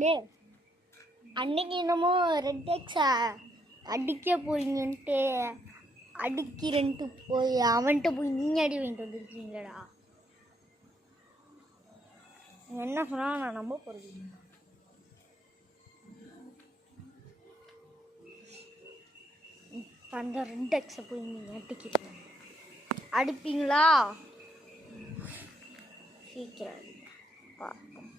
டே அன்னைக்கு என்னமோ red X அடிக்க போறீங்கன்ட்டு அடிக்கிறேன்ட்டு போய் அவன்கிட்ட போய் நீங்கள் அடி வாங்கிட்டு வந்துருக்கீங்களடா. என்ன சொன்னால் நான் நம்ப போகிறேன். அந்த ரெட் எக்ஸை போய் நீங்கள் அடிக்கிறீங்க, அடிப்பீங்களா? சீக்கிரம் பார்ப்போம்.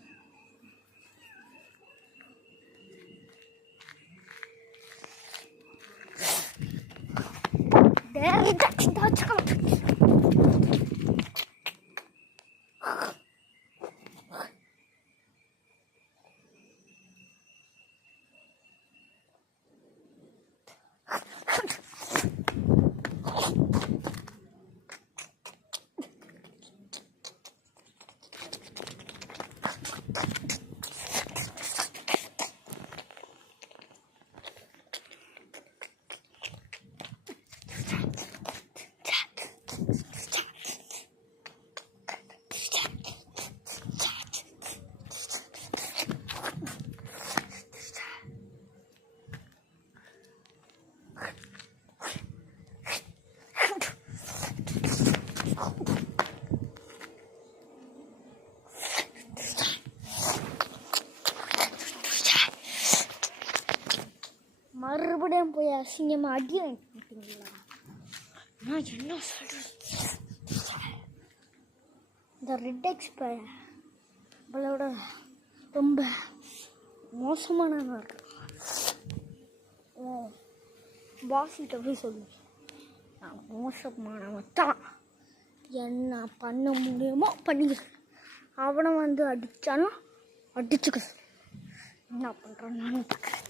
மறுபடியும் போய் அசிங்கமாக அடி வாங்கிட்டீங்களா? நான் என்ன சொல்கிறேன், இந்த ரெட் எக்ஸ் இவளோட ரொம்ப மோசமானவன் இருக்கு. பாஸ்கிட்ட போய் சொல்லு, நான் மோசமானவன் தான், என்ன பண்ண முடியுமோ பண்ணிக்க. அவனை வந்து அடித்தாலும் அடிச்சுக்க, என்ன பண்ணுறான்னு நானும் பார்க்குறேன்.